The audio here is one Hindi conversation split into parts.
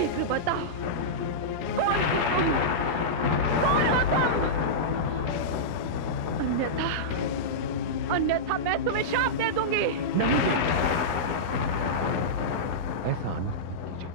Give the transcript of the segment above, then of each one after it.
शीघ्र बताओ, कौन हो तुम? कौन हो तुम? अन्यथा अन्यथा मैं तुम्हें शाप दे दूंगी। नहीं देवी, ऐसा अनर्थ मत कीजिए।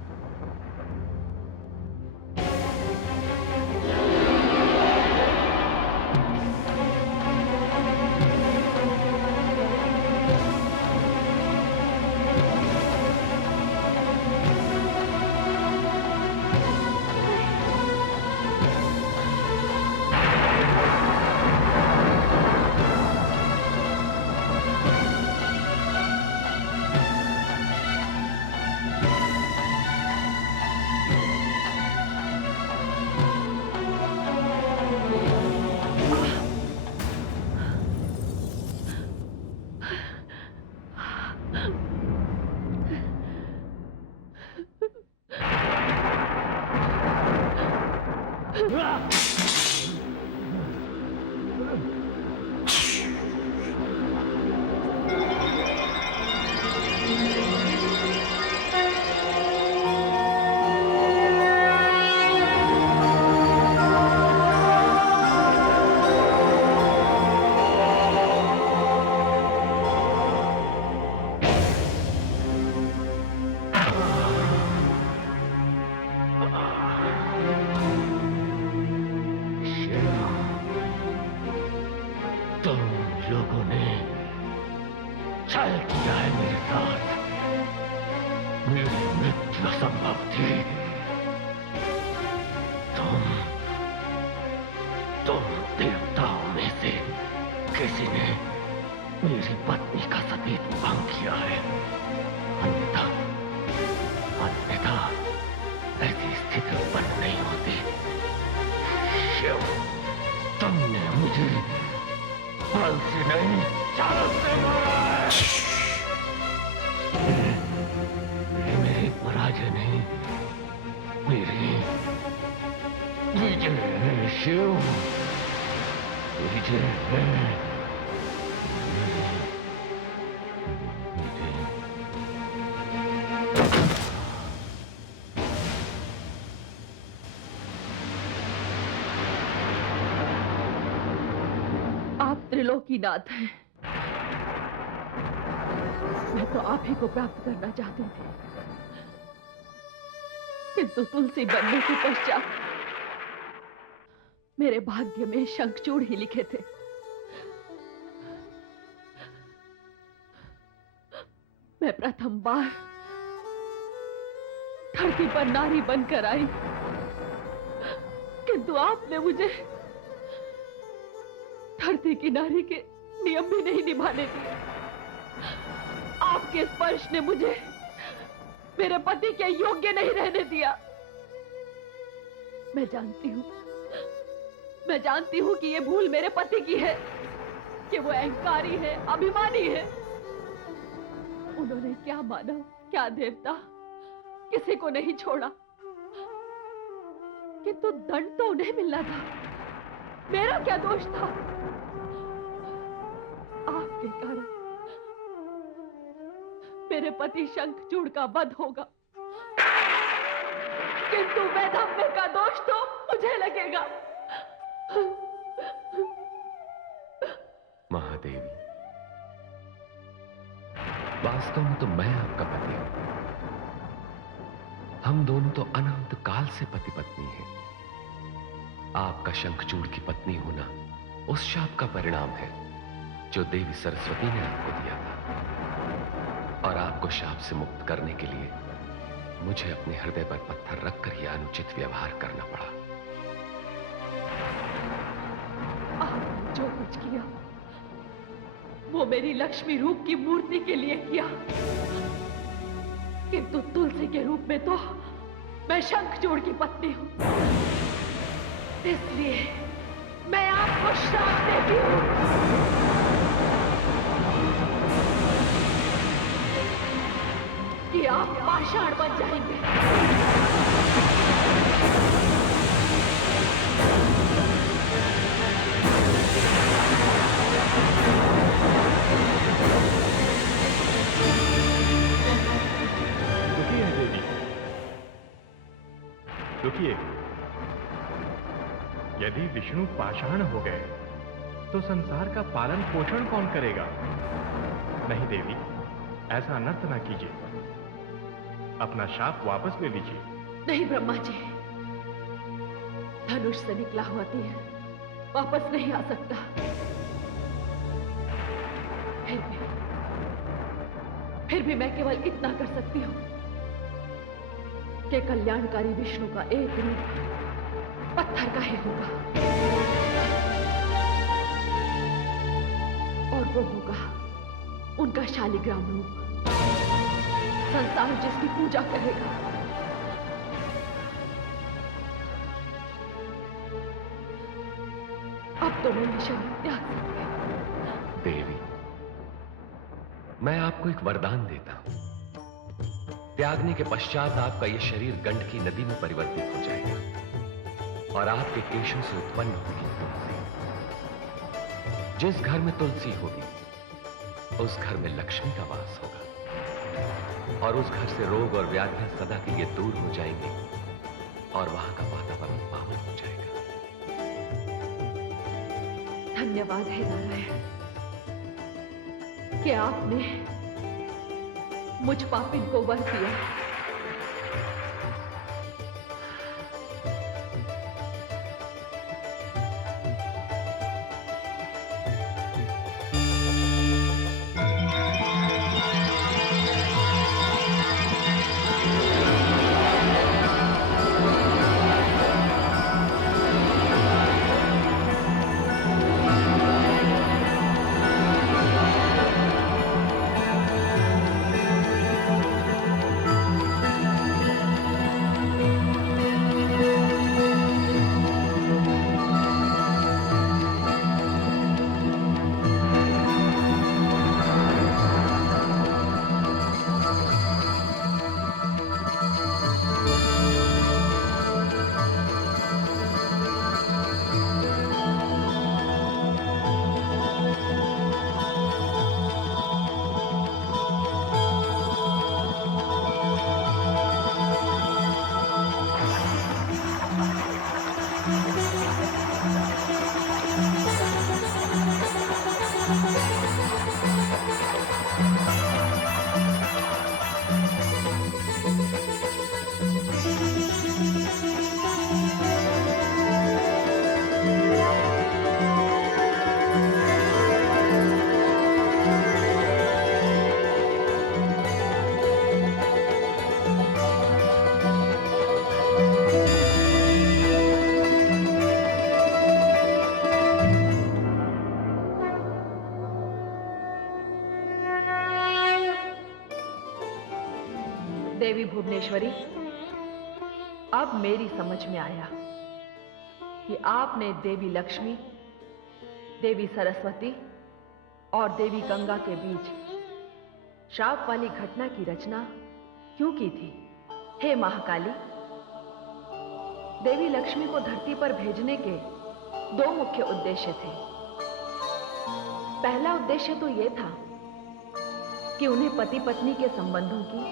त्रिलोकीनाथ है। मैं तो आप ही को प्राप्त करना चाहती थी, किंतु तुलसी बनने के पश्चात मेरे भाग्य में शंखचूड़ ही लिखे थे। मैं प्रथम बार धरती पर नारी बनकर आई, किंतु आपने मुझे धरती की नारी के नियम भी नहीं निभाने दिए। आपके स्पर्श ने मुझे मेरे पति के योग्य नहीं रहने दिया। मैं जानती हूं कि ये भूल मेरे पति की है कि वो अहंकारी है, अभिमानी है। उन्होंने क्या मानव, क्या देवता, किसी को नहीं छोड़ा, किंतु दंड तो उन्हें मिलना था। मेरा क्या दोष था? आपके कारण मेरे पति शंखचूड़ का वध होगा, किंतु वैधव्य का दोष तो मुझे लगेगा। महादेवी, वास्तव में तो मैं आपका पति हूं। हम दोनों तो अनंत काल से पति पत्नी हैं। आपका शंखचूड़ की पत्नी होना उस शाप का परिणाम है जो देवी सरस्वती ने आपको दिया था, और आपको शाप से मुक्त करने के लिए मुझे अपने हृदय पर पत्थर रखकर यह अनुचित व्यवहार करना पड़ा। आपने जो कुछ किया वो मेरी लक्ष्मी रूप की मूर्ति के लिए किया, किंतु तुलसी के रूप में तो मैं शंखचूड़ की पत्नी हूं। इसलिए मैं आपको श्राप देती हूं कि आप पाषाण बन जाएंगे। रुकिए, यदि विष्णु पाषाण हो गए तो संसार का पालन पोषण कौन करेगा? नहीं देवी, ऐसा अनर्थ ना कीजिए, अपना शाप वापस ले लीजिए। नहीं ब्रह्मा जी, धनुष से निकला हुआ तीर वापस नहीं आ सकता। फिर भी मैं केवल इतना कर सकती हूं कि कल्याणकारी विष्णु का एक रूप पत्थर का ही होगा, और वो होगा उनका शालिग्राम रूप, संसार जिसकी पूजा करेगा। अब तो मैं ये शरीर त्याग सकती हूं। देवी, मैं आपको एक वरदान देता हूं। त्यागने के पश्चात आपका यह शरीर गंडकी नदी में परिवर्तित हो जाएगा और आपके केशों से उत्पन्न होगी तुलसी। जिस घर में तुलसी होगी उस घर में लक्ष्मी का वास होगा और उस घर से रोग और व्याधियां सदा के लिए दूर हो जाएंगे और वहां का वातावरण पावन हो जाएगा। धन्यवाद है नारायण कि आपने मुझ पापिन को वर दिया। देवी भुवनेश्वरी, अब मेरी समझ में आया कि आपने देवी लक्ष्मी, देवी सरस्वती और देवी गंगा के बीच श्राप वाली घटना की रचना क्यों की थी। हे महाकाली, देवी लक्ष्मी को धरती पर भेजने के दो मुख्य उद्देश्य थे। पहला उद्देश्य तो यह था कि उन्हें पति पत्नी के संबंधों की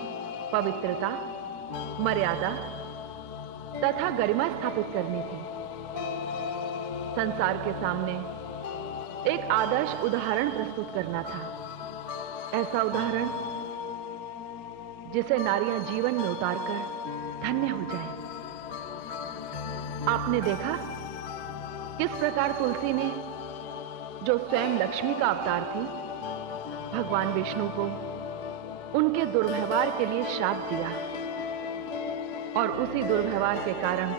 पवित्रता, मर्यादा तथा गरिमा स्थापित करनी थी। संसार के सामने एक आदर्श उदाहरण प्रस्तुत करना था, ऐसा उदाहरण जिसे नारियां जीवन में उतारकर धन्य हो जाए। आपने देखा किस प्रकार तुलसी ने, जो स्वयं लक्ष्मी का अवतार थी, भगवान विष्णु को उनके दुर्व्यवहार के लिए श्राप दिया और उसी दुर्व्यवहार के कारण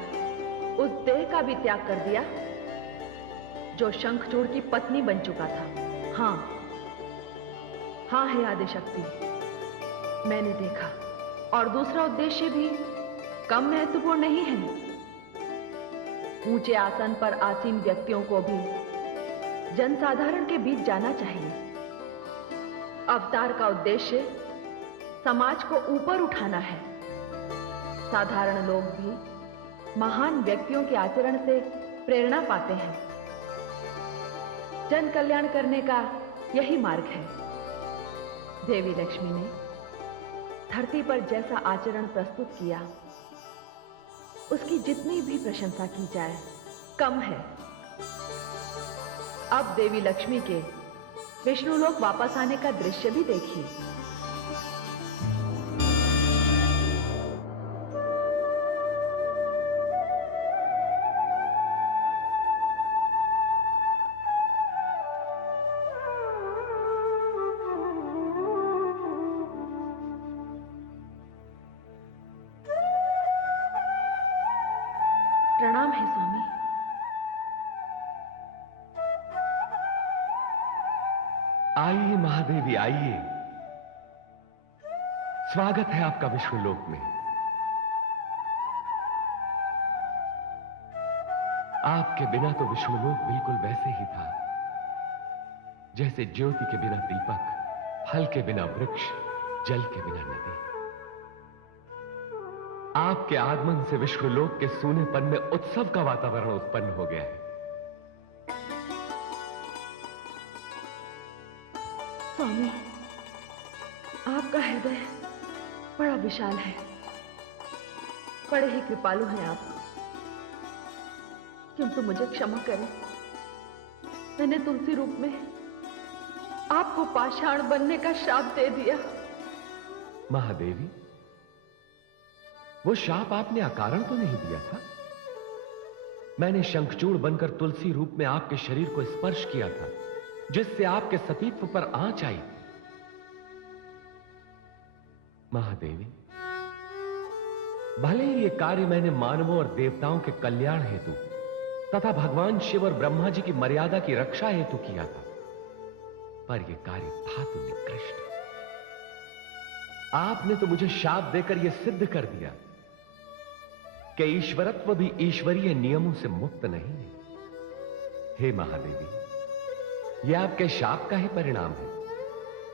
उस देह का भी त्याग कर दिया जो शंखचूड़ की पत्नी बन चुका था। हाँ है आदिशक्ति, मैंने देखा। और दूसरा उद्देश्य भी कम महत्वपूर्ण नहीं है। ऊंचे आसन पर आसीन व्यक्तियों को भी जनसाधारण के बीच जाना चाहिए। अवतार का उद्देश्य समाज को ऊपर उठाना है। साधारण लोग भी महान व्यक्तियों के आचरण से प्रेरणा पाते हैं। जन कल्याण करने का यही मार्ग है। देवी लक्ष्मी ने धरती पर जैसा आचरण प्रस्तुत किया, उसकी जितनी भी प्रशंसा की जाए कम है। अब देवी लक्ष्मी के विष्णुलोक वापस आने का दृश्य भी देखिए। प्रणाम है स्वामी। आइए महादेवी आइए, स्वागत है आपका विष्णुलोक में। आपके बिना तो विष्णुलोक बिल्कुल वैसे ही था जैसे ज्योति के बिना दीपक, फल के बिना वृक्ष, जल के बिना नदी। आपके आगमन से विष्णुलोक के सूनेपन में उत्सव का वातावरण उत्पन्न हो गया है। स्वामी, आपका हृदय बड़ा विशाल है, बड़े ही कृपालु हैं आप। किंतु मुझे क्षमा करें, मैंने तुलसी रूप में आपको पाषाण बनने का शाप दे दिया। महादेवी, वो शाप आपने अकारण तो नहीं दिया था। मैंने शंखचूड़ बनकर तुलसी रूप में आपके शरीर को स्पर्श किया था, जिससे आपके सतीत्व पर आंच आई। महादेवी, भले ही ये कार्य मैंने मानवों और देवताओं के कल्याण हेतु तथा भगवान शिव और ब्रह्मा जी की मर्यादा की रक्षा हेतु किया था, पर यह कार्य था तो निकृष्ट। आपने तो मुझे शाप देकर यह सिद्ध कर दिया कि ईश्वरत्व भी ईश्वरीय नियमों से मुक्त नहीं है। हे महादेवी, यह आपके शाप का ही परिणाम है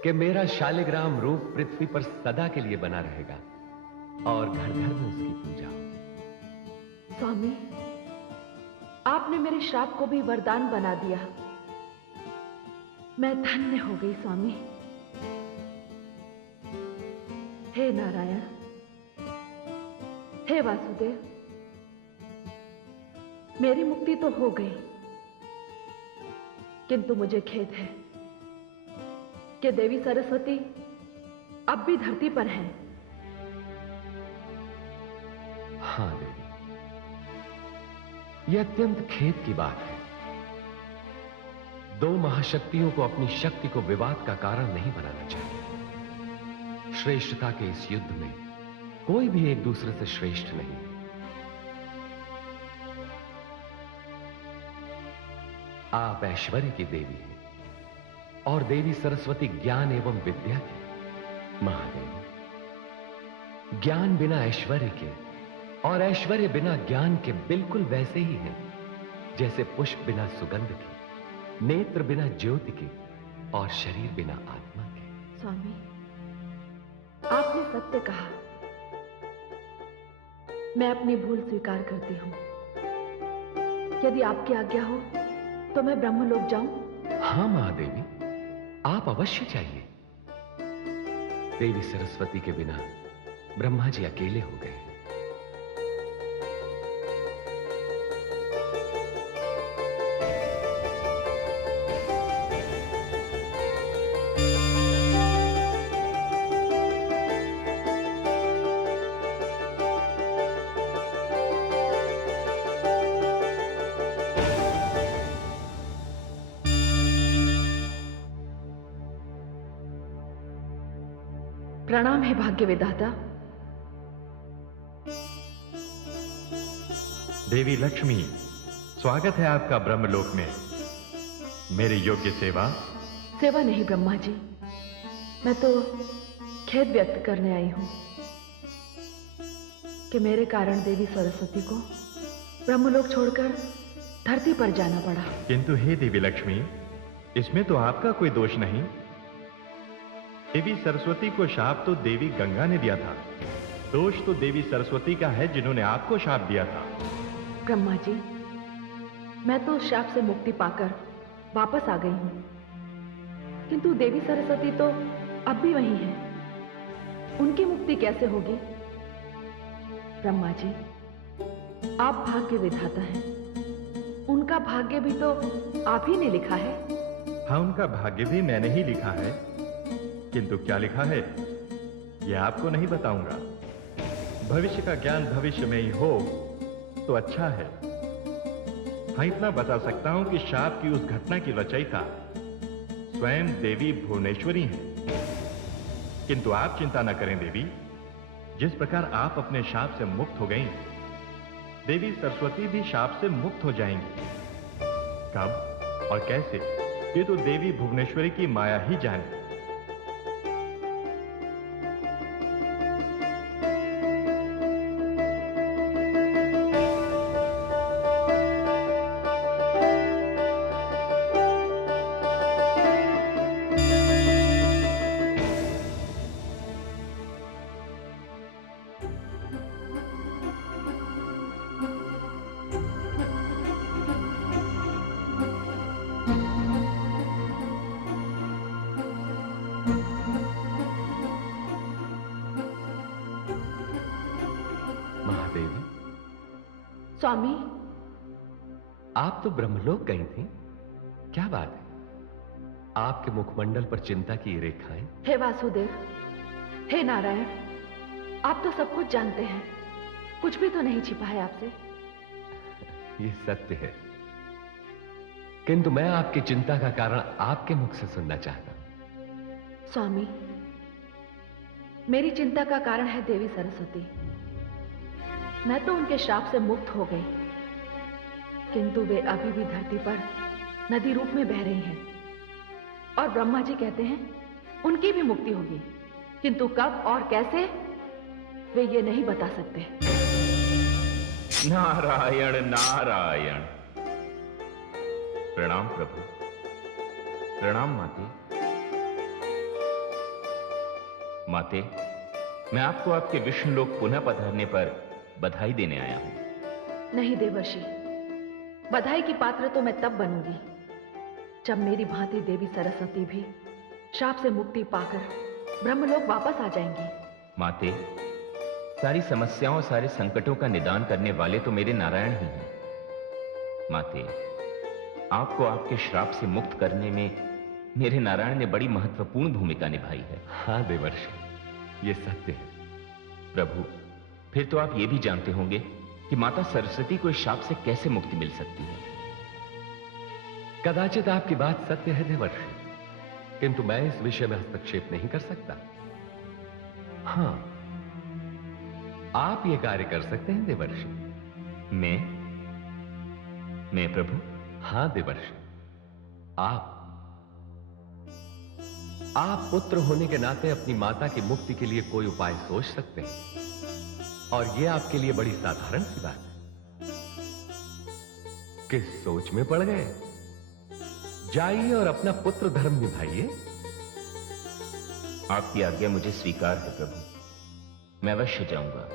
कि मेरा शालिग्राम रूप पृथ्वी पर सदा के लिए बना रहेगा और घर घर में उसकी पूजा होगी। स्वामी, आपने मेरे श्राप को भी वरदान बना दिया। मैं धन्य हो गई स्वामी। हे नारायण, हे वासुदेव, मेरी मुक्ति तो हो गई, किंतु मुझे खेद है कि देवी सरस्वती अब भी धरती पर हैं। हां देवी, यह अत्यंत खेद की बात है। दो महाशक्तियों को अपनी शक्ति को विवाद का कारण नहीं बनाना चाहिए। श्रेष्ठता के इस युद्ध में कोई भी एक दूसरे से श्रेष्ठ नहीं है। आप ऐश्वर्य की देवी हैं और देवी सरस्वती ज्ञान एवं विद्या की। महादेवी, ज्ञान बिना ऐश्वर्य के और ऐश्वर्य बिना ज्ञान के बिल्कुल वैसे ही हैं जैसे पुष्प बिना सुगंध के, नेत्र बिना ज्योति के और शरीर बिना आत्मा के। स्वामी, आपने सत्य कहा। मैं अपनी भूल स्वीकार करती हूं। यदि आपकी आज्ञा हो तो मैं ब्रह्मलोक जाऊं? हां महादेवी, आप अवश्य चाहिए। देवी सरस्वती के बिना ब्रह्मा जी अकेले हो गए। प्रणाम है भाग्य विधाता। देवी लक्ष्मी, स्वागत है आपका ब्रह्मलोक में। मेरी योग्य सेवा? सेवा नहीं ब्रह्मा जी, मैं तो खेद व्यक्त करने आई हूं कि मेरे कारण देवी सरस्वती को ब्रह्मलोक छोड़कर धरती पर जाना पड़ा। किंतु हे देवी लक्ष्मी, इसमें तो आपका कोई दोष नहीं। देवी सरस्वती को शाप तो देवी गंगा ने दिया था। दोष तो देवी सरस्वती का है जिन्होंने आपको शाप दिया था। ब्रह्मा जी, मैं तो उस शाप से मुक्ति पाकर वापस आ गई हूं, किंतु देवी सरस्वती तो अब भी वही है। उनकी मुक्ति कैसे होगी? ब्रह्मा जी, आप भाग्य विधाता हैं। उनका भाग्य भी तो आप ही ने लिखा है। हाँ, उनका भाग्य भी मैंने ही लिखा है, किंतु क्या लिखा है यह आपको नहीं बताऊंगा। भविष्य का ज्ञान भविष्य में ही हो तो अच्छा है। हाँ, इतना बता सकता हूं कि शाप की उस घटना की रचयिता स्वयं देवी भुवनेश्वरी हैं। किंतु आप चिंता न करें देवी, जिस प्रकार आप अपने शाप से मुक्त हो गईं, देवी सरस्वती भी शाप से मुक्त हो जाएंगी। कब और कैसे, ये तो देवी भुवनेश्वरी की माया ही जाने। महादेवी, स्वामी, आप तो ब्रह्मलोक गई थी, क्या बात है? आपके मुखमंडल पर चिंता की रेखाएं। हे वासुदेव, हे नारायण, आप तो सब कुछ जानते हैं, कुछ भी तो नहीं छिपा है आपसे। ये सत्य है, किंतु मैं आपकी चिंता का कारण आपके मुख से सुनना चाहता हूं। स्वामी, मेरी चिंता का कारण है देवी सरस्वती। मैं तो उनके श्राप से मुक्त हो गई, किंतु वे अभी भी धरती पर नदी रूप में बह रही हैं। और ब्रह्मा जी कहते हैं उनकी भी मुक्ति होगी, किंतु कब और कैसे वे ये नहीं बता सकते। नारायण नारायण। प्रणाम प्रभु। प्रणाम माते। माते, मैं आपको आपके विष्णु लोक पुनः पधारने पर बधाई देने आया हूं। नहीं देवर्षि, बधाई की पात्र तो मैं तब बनूंगी जब मेरी भांति देवी सरस्वती भी शाप से मुक्ति पाकर ब्रह्मलोक वापस आ जाएंगी। माते, सारी समस्याओं, सारे संकटों का निदान करने वाले तो मेरे नारायण ही हैं। माते, आपको आपके श्राप से मुक्त करने में मेरे नारायण ने बड़ी महत्वपूर्ण भूमिका निभाई है। हाँ देवर्षि, ये सत्य है। प्रभु, फिर तो आप ये भी जानते होंगे कि माता सरस्वती को इस शाप से कैसे मुक्ति मिल सकती है। कदाचित आपकी बात सत्य है देवर्षि, किंतु मैं इस विषय में हस्तक्षेप नहीं कर सकता। हां, आप ये कार्य कर सकते हैं देवर्षि। मैं प्रभु? हां देवर्षि, आप पुत्र होने के नाते अपनी माता की मुक्ति के लिए कोई उपाय सोच सकते हैं, और यह आपके लिए बड़ी साधारण सी बात है। किस सोच में पड़ गए? जाइए और अपना पुत्र धर्म निभाइए। आपकी आज्ञा मुझे स्वीकार है प्रभु। मैं अवश्य जाऊंगा,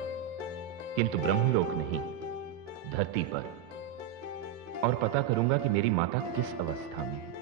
किंतु ब्रह्मलोक नहीं, धरती पर, और पता करूंगा कि मेरी माता किस अवस्था में है।